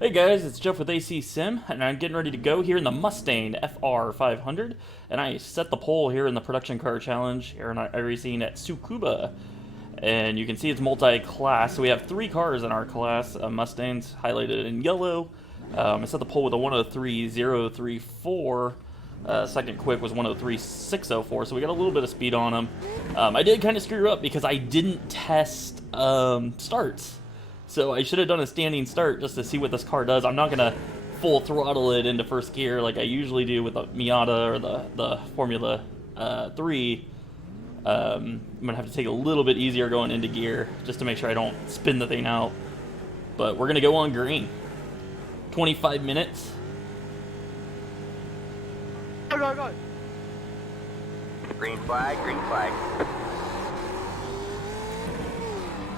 Hey guys, it's Jeff with AC Sim, and I'm getting ready to go here in the Mustang FR500, and I set the pole here in the Production Car Challenge here in iRacing at Tsukuba. And you can see it's multi-class, so we have three cars in our class, Mustangs highlighted in yellow. I set the pole with a 103.034. Second quick was 103.604, so we got a little bit of speed on them. I did kind of screw up because I didn't test starts. So I should have done a standing start just to see what this car does. I'm not going to full throttle it into first gear like I usually do with the Miata or the Formula 3. I'm going to have to take it a little bit easier going into gear just to make sure I don't spin the thing out. But we're going to go on green. 25 minutes. Go, go, go. Green flag, green flag.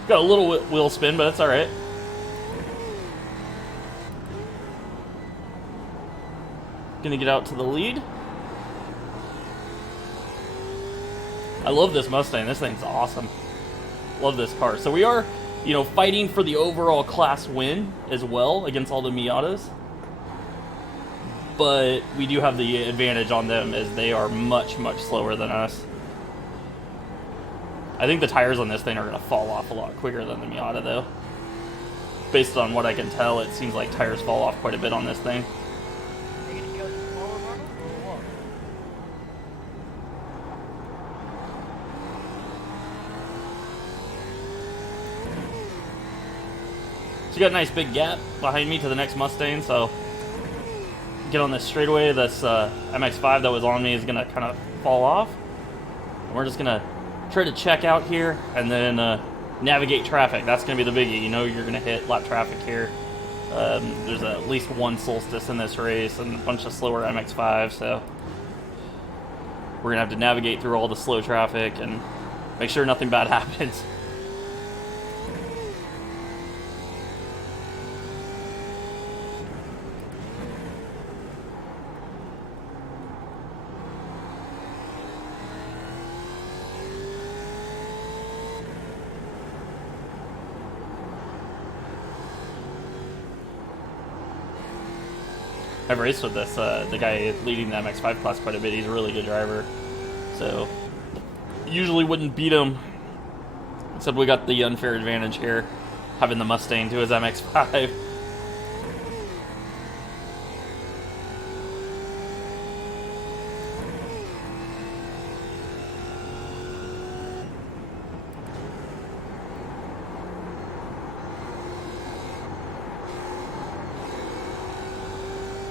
Got a little wheel spin, but that's alright. Gonna get out to the lead. I love this Mustang. This thing's awesome. Love this car. So we are, fighting for the overall class win as well against all the Miatas. But we do have the advantage on them as they are much, much slower than us. I think the tires on this thing are going to fall off a lot quicker than the Miata, though. Based on what I can tell, it seems like tires fall off quite a bit on this thing. Are you gonna go smaller, Marco, or what? So you got a nice big gap behind me to the next Mustang, so get on this straightaway. This MX-5 that was on me is going to kind of fall off. And we're just going to try to check out here and then navigate traffic. That's going to be the biggie. You're going to hit lap traffic here. There's at least one Solstice in this race and a bunch of slower MX-5, so we're going to have to navigate through all the slow traffic and make sure nothing bad happens. I've raced with this, the guy leading the MX-5 class quite a bit. He's a really good driver. So, usually wouldn't beat him. Except we got the unfair advantage here, having the Mustang to his MX-5.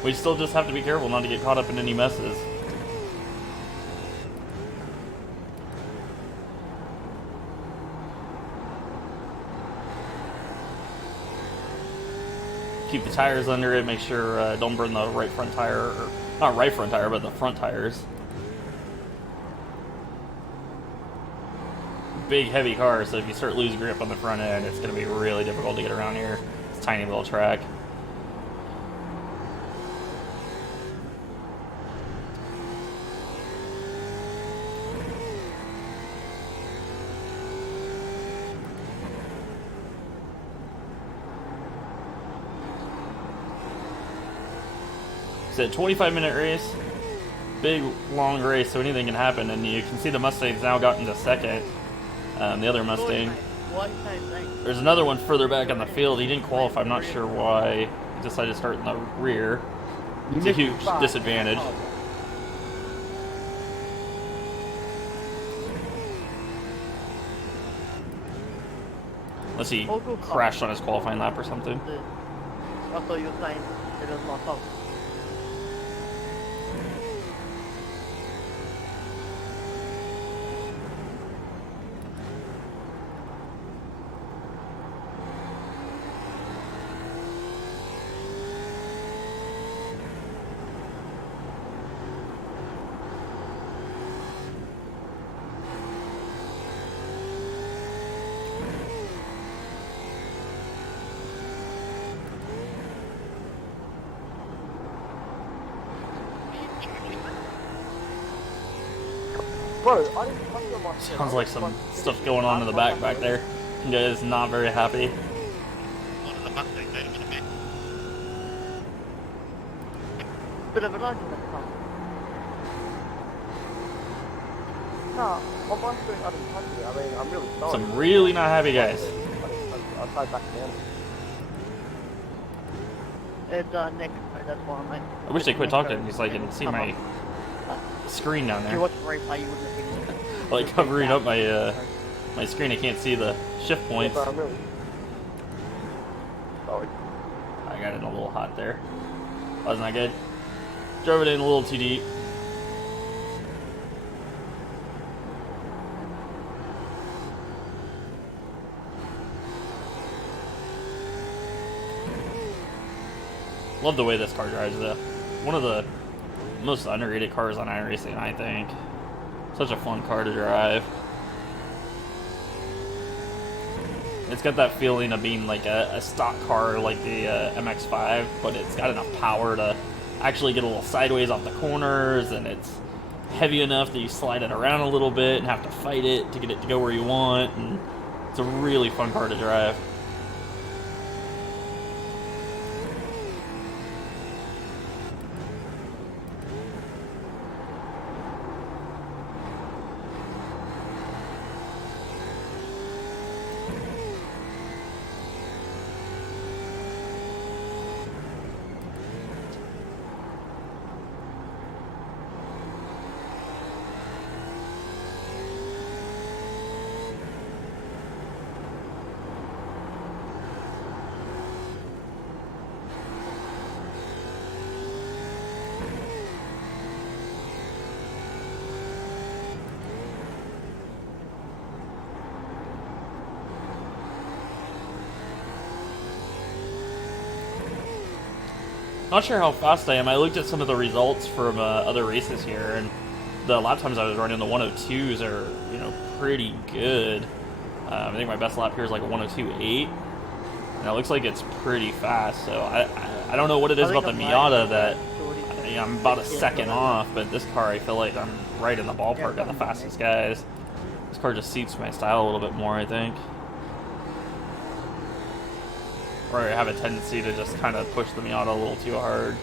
We still just have to be careful not to get caught up in any messes. Keep the tires under it, make sure don't burn the right front tire, or not right front tire, but the front tires. Big heavy car, so if you start losing grip on the front end, it's going to be really difficult to get around here. It's a tiny little track. It's a 25-minute race, big long race, so anything can happen. And you can see the Mustang's now gotten to second. The other Mustang. There's another one further back in the field. He didn't qualify. I'm not sure why. He decided to start in the rear. It's a huge disadvantage. Unless he crashed on his qualifying lap or something. I thought you were saying it was my fault. Bro, I didn't touch your mic. Sounds like some stuff going on in the back there. You guys not very happy. bit of a lunch in that car. Nah, on my screen I didn't touch it. I mean, I'm really sorry. Some really not happy guys. I'll try back down. It's next, that's why I'm like. I wish they quit talking so I can see my screen down If you there. watch the replay, you wouldn't have been. Like covering up my my screen, I can't see the shift points. But I'm really sorry. I got it a little hot there. Wasn't that good? Drove it in a little too deep. Love the way this car drives though. One of the most underrated cars on iRacing, I think. Such a fun car to drive. It's got that feeling of being like a stock car like the MX-5, but it's got enough power to actually get a little sideways off the corners, and it's heavy enough that you slide it around a little bit and have to fight it to get it to go where you want, and it's a really fun car to drive. Not sure how fast I am. I looked at some of the results from other races here, and the lap times I was running, the 102s are, you know, pretty good. I think my best lap here is like a 102.8, and it looks like it's pretty fast. So I don't know what it is about the Miata that I'm about a second off, but this car I feel like I'm right in the ballpark of the fastest guys. This car just suits my style a little bit more, I think. Or I have a tendency to just kind of push the Miata a little too hard.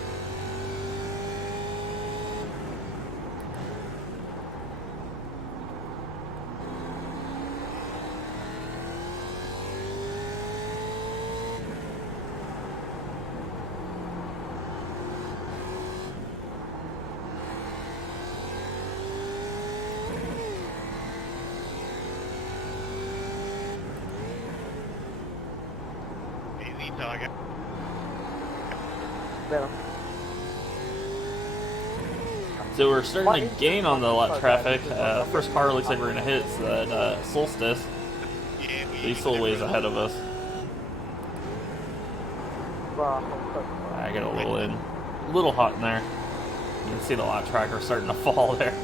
Target. Better. So we're starting to gain on the lap traffic. First car looks like we're going to hit is that Solstice. Yeah, He's still ways ahead of us. I got a little hot in there. You can see the lap tracker starting to fall there.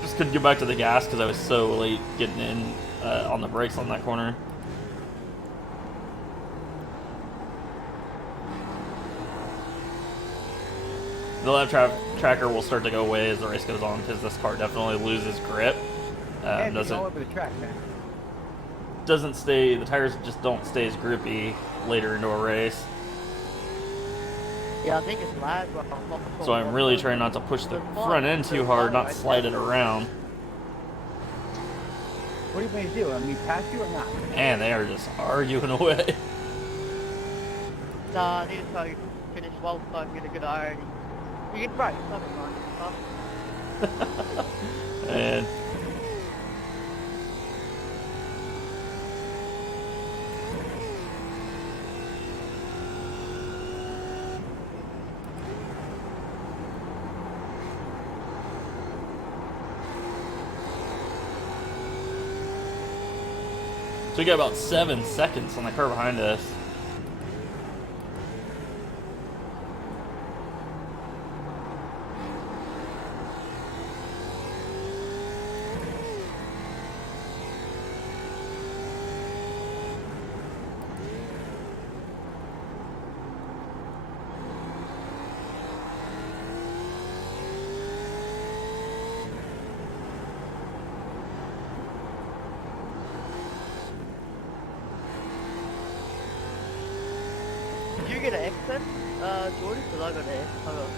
Just couldn't get back to the gas because I was so late getting in on the brakes on that corner. The lap tracker will start to go away as the race goes on because this car definitely loses grip. All over the track, man. Doesn't stay. The tires just don't stay as grippy later into a race. Yeah, I think it's lag. So I'm really trying not to push the front end too hard, not slide it around. What do you plan to do? I mean, pass you or not? And they are just arguing away. Nah, I need to try to finish well so I can get a good iron. You can break, something like And so we got about 7 seconds on the car behind us. Did you get an X then, Jordan? Because I got an X. I got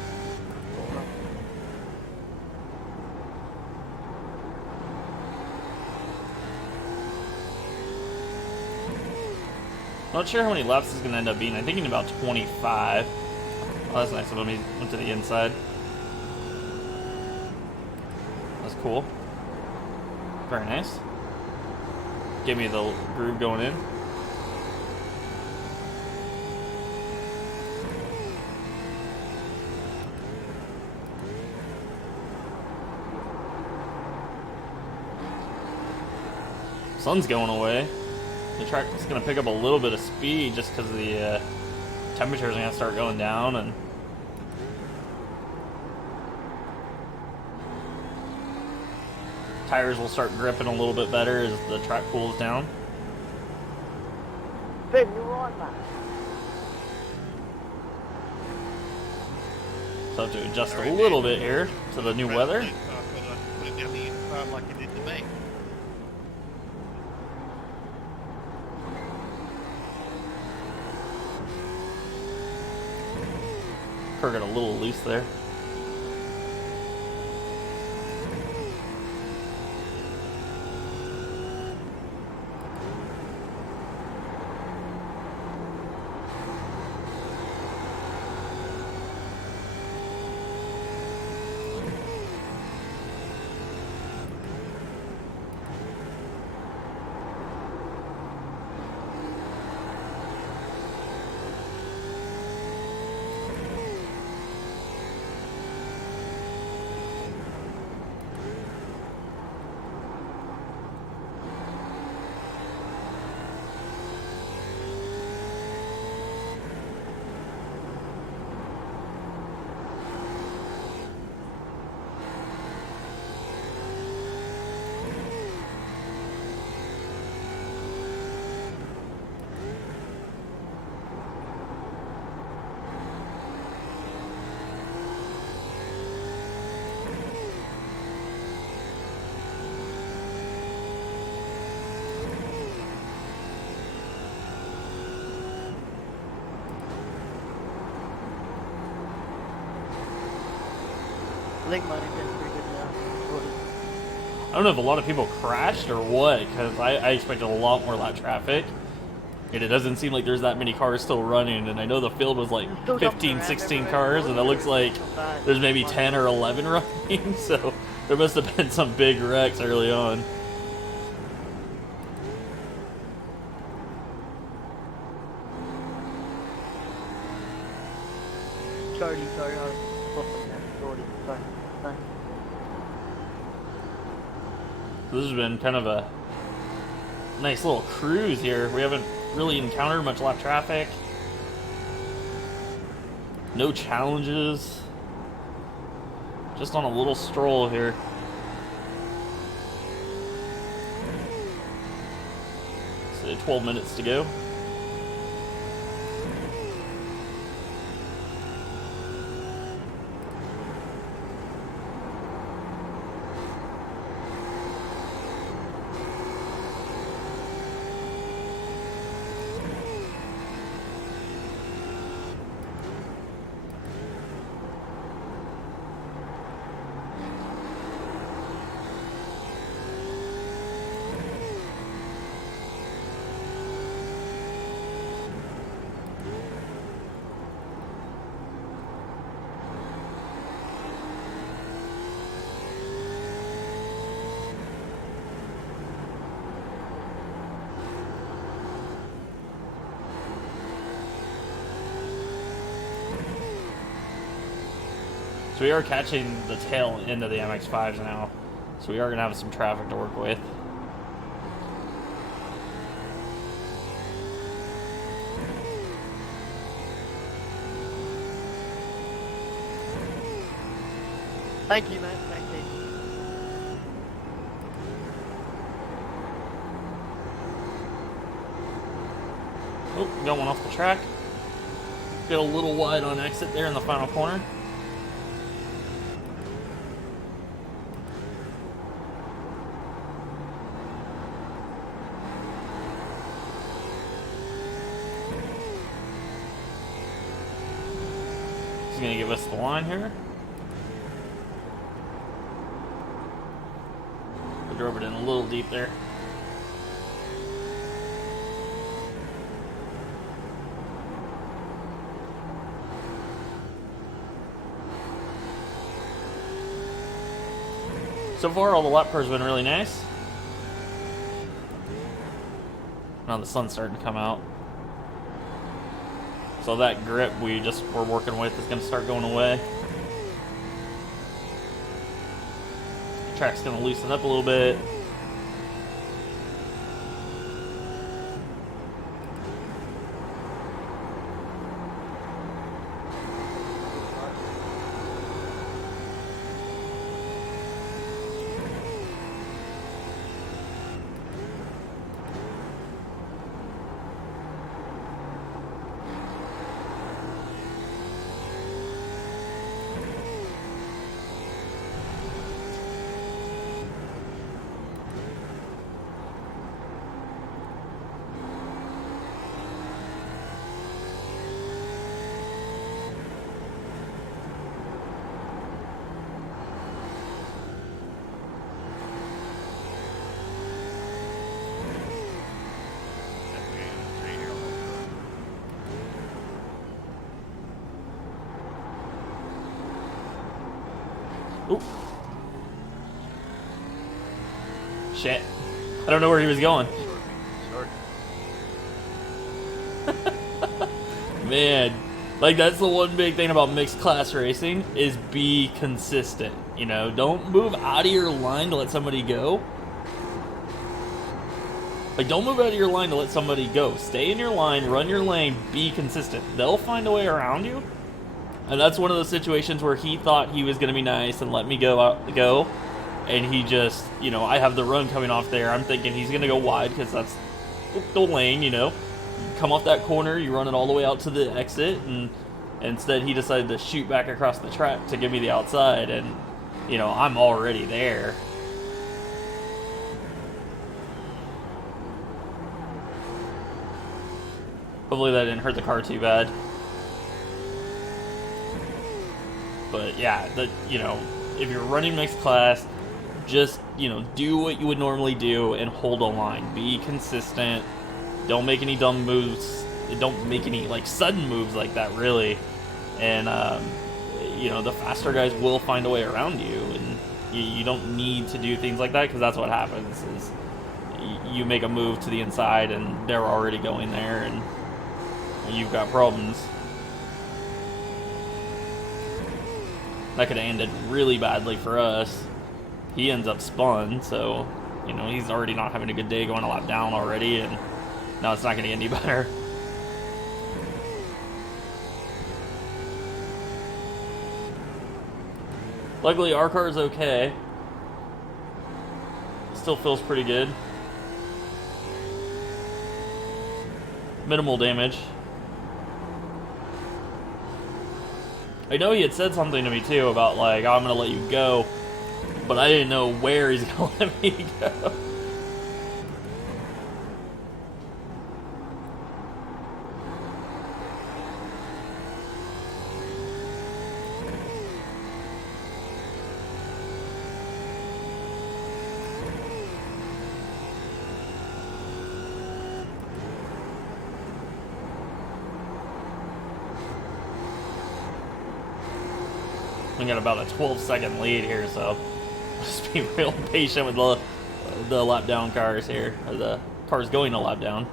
Not sure how many laps this is going to end up being. I'm thinking about 25. Oh, that's nice of him. He went to the inside. That's cool. Very nice. Give me the groove going in. Sun's going away. The track's going to pick up a little bit of speed just because the temperatures are going to start going down, and tires will start gripping a little bit better as the track cools down. Finn, you're on, man. So I have to adjust a little bit here to the new weather. Put it down the inside like it did to me. Car got a little loose there. I think mine is getting pretty good now. I don't know if a lot of people crashed or what, because I expected a lot more lap traffic. And it doesn't seem like there's that many cars still running, and I know the field was like 15, 16 cars, and it looks like there's maybe 10 or 11 running, so there must have been some big wrecks early on. Sorry, I was flipping that. Sorry. This has been kind of a nice little cruise here. We haven't really encountered much lap traffic. No challenges. Just on a little stroll here. So 12 minutes to go. So we are catching the tail end of the MX-5s now. So we are going to have some traffic to work with. Thank you, man. Thank you. Oh, got one off the track. Get a little wide on exit there in the final corner. He's going to give us the line here. We drove it in a little deep there. So far, all the lap cars have been really nice. Now the sun's starting to come out. So that grip we just were working with is going to start going away. The track's going to loosen up a little bit. Oop. Shit. I don't know where he was going. Man, like that's the one big thing about mixed class racing is be consistent. You know, don't move out of your line to let somebody go. Like, don't move out of your line to let somebody go. Stay in your line, run your lane, be consistent. They'll find a way around you. And that's one of those situations where he thought he was going to be nice and let me go, and he just, you know, I have the run coming off there. I'm thinking he's going to go wide because that's the lane, you know. You come off that corner, you run it all the way out to the exit, and instead he decided to shoot back across the track to give me the outside, and, you know, I'm already there. Hopefully that didn't hurt the car too bad. But yeah, you know, if you're running mixed class, just, you know, do what you would normally do and hold a line. Be consistent. Don't make any dumb moves. Don't make any like sudden moves like that, really. And you know, the faster guys will find a way around you, and you don't need to do things like that because that's what happens. Is you make a move to the inside and they're already going there, and you've got problems. That could have ended really badly for us. He ends up spun, so, you know, he's already not having a good day going a lap down already, and now it's not going to get any better. Luckily, our car is okay. Still feels pretty good. Minimal damage. I know he had said something to me too about like, oh, I'm gonna let you go, but I didn't know where he's gonna let me go. We got about a 12-second lead here, so just be real patient with the lap down cars here, or the cars going to lap down.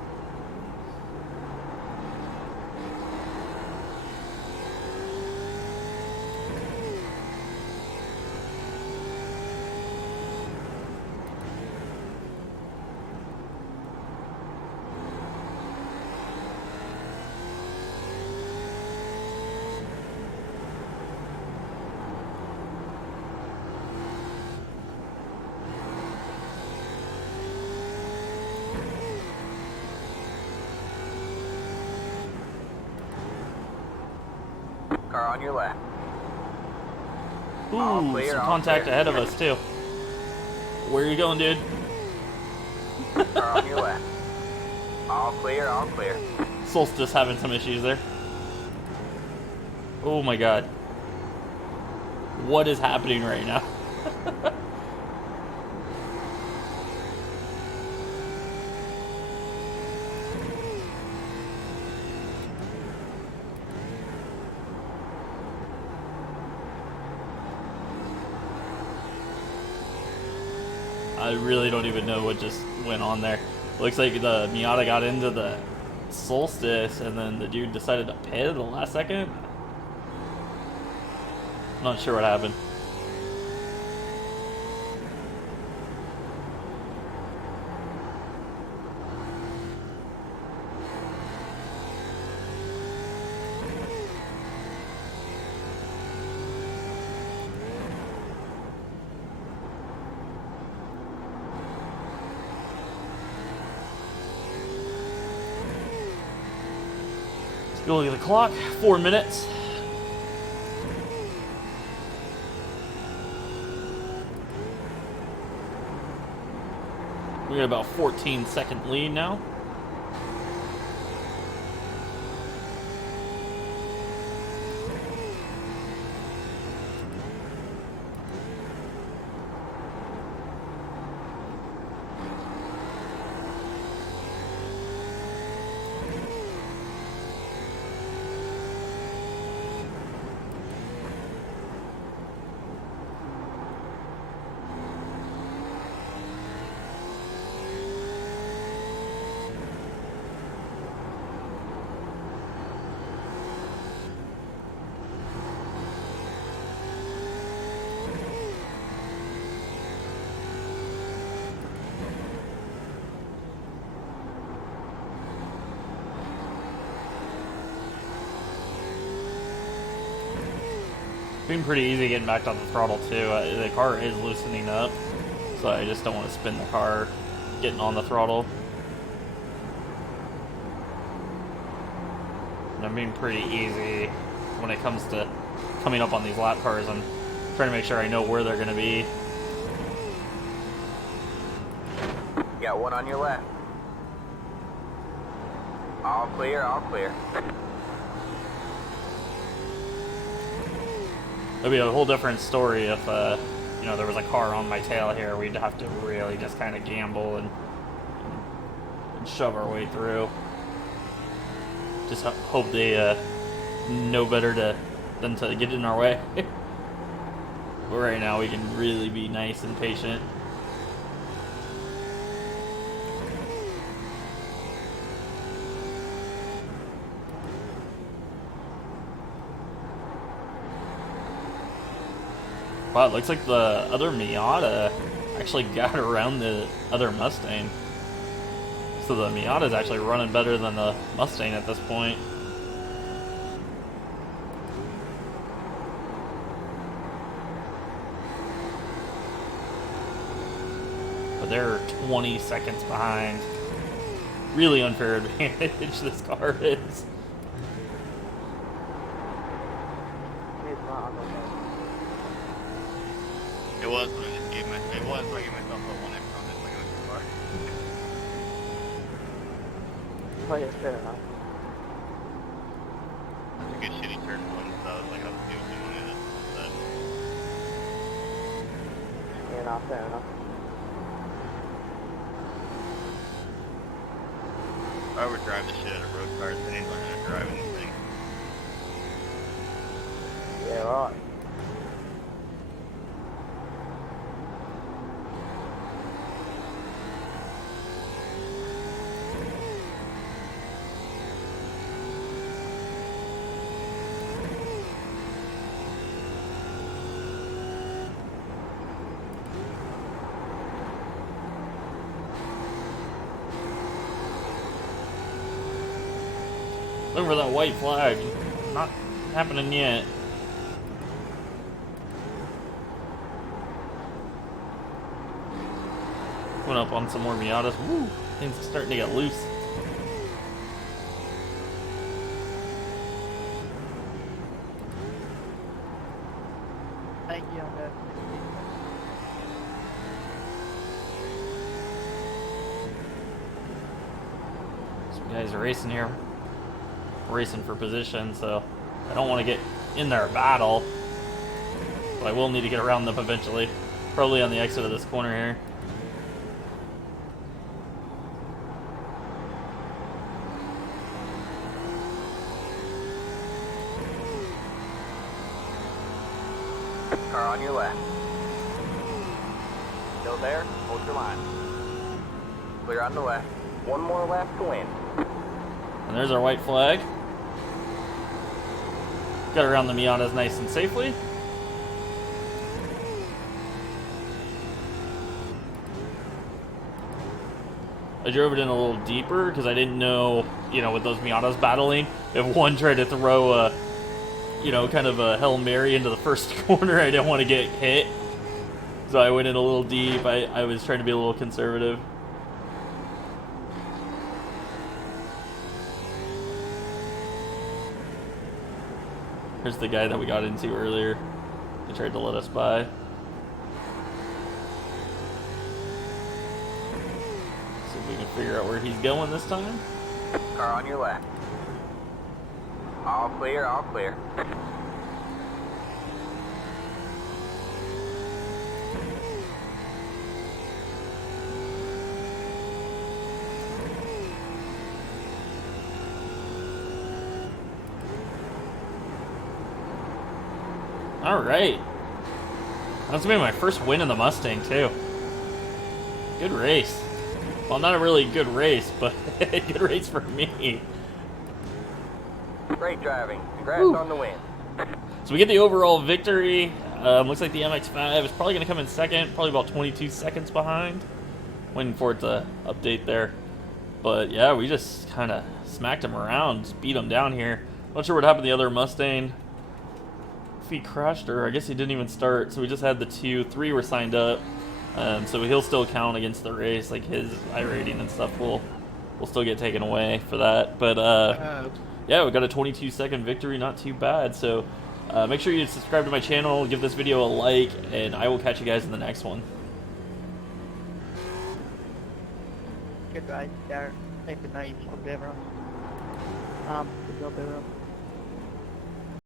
Car on your left. Ooh, clear, some all contact clear. ahead of us too. Where are you going, dude? Car on your left. All clear, all clear. Solstice having some issues there. Oh my god. What is happening right now? I really don't even know what just went on there. Looks like the Miata got into the Solstice and then the dude decided to pit at the last second. Not sure what happened. Go look at the clock, 4 minutes. We got about 14-second lead now. Been pretty easy getting back on the throttle too. The car is loosening up, so I just don't want to spin the car getting on the throttle. And I'm being pretty easy when it comes to coming up on these lap cars. I'm trying to make sure I know where they're going to be. Got one on your left. All clear, all clear. It'd be a whole different story if, you know, there was a car on my tail here. We'd have to really just kind of gamble and shove our way through. Just hope they know better than to get in our way. But right now we can really be nice and patient. Wow, it looks like the other Miata actually got around the other Mustang. So the Miata's actually running better than the Mustang at this point. But they're 20 seconds behind. Really unfair advantage this car is. He's not on the road. It was, but I just gave myself a 1X on this, like a car. Oh, yeah, fair enough. It's a good shitty turn one, so I was like, I was doing one of it. Yeah, not fair enough. If I would drive the shit out of road cars, then ain't learning to drive anything. Yeah, right. Look for that white flag. Not happening yet. Went up on some more Miatas. Woo! Things are starting to get loose. Thank you, man. Some guys are racing here. Racing for position, so I don't want to get in their battle. But I will need to get around them eventually. Probably on the exit of this corner here. Car on your left. No Still there? Hold your line. Clear on the way. One more lap to win. And there's our white flag. Got around the Miatas nice and safely. I drove it in a little deeper because I didn't know, you know, with those Miatas battling, if one tried to throw a, you know, kind of a Hail Mary into the first corner, I didn't want to get hit. So I went in a little deep. I was trying to be a little conservative. Here's the guy that we got into earlier. He tried to let us by. See if we can figure out where he's going this time. Car on your left. All clear, all clear. All right. That's gonna be my first win in the Mustang too. Good race. Well, not a really good race, but good race for me. Great driving. Congrats Woo. on the win. So we get the overall victory. Looks like the MX-5 is probably gonna come in second, probably about 22 seconds behind. Waiting for it to update there. But yeah, we just kind of smacked him around, just beat him down here. Not sure what happened to the other Mustang. If he crashed, or I guess he didn't even start, so we just had the 2-3 were signed up, so he'll still count against the race, like his iRating and stuff will still get taken away for that. But yeah, we got a 22-second victory, not too bad. So make sure you subscribe to my channel, give this video a like, and I will catch you guys in the next one. Good ride there. Thank you, nice. Good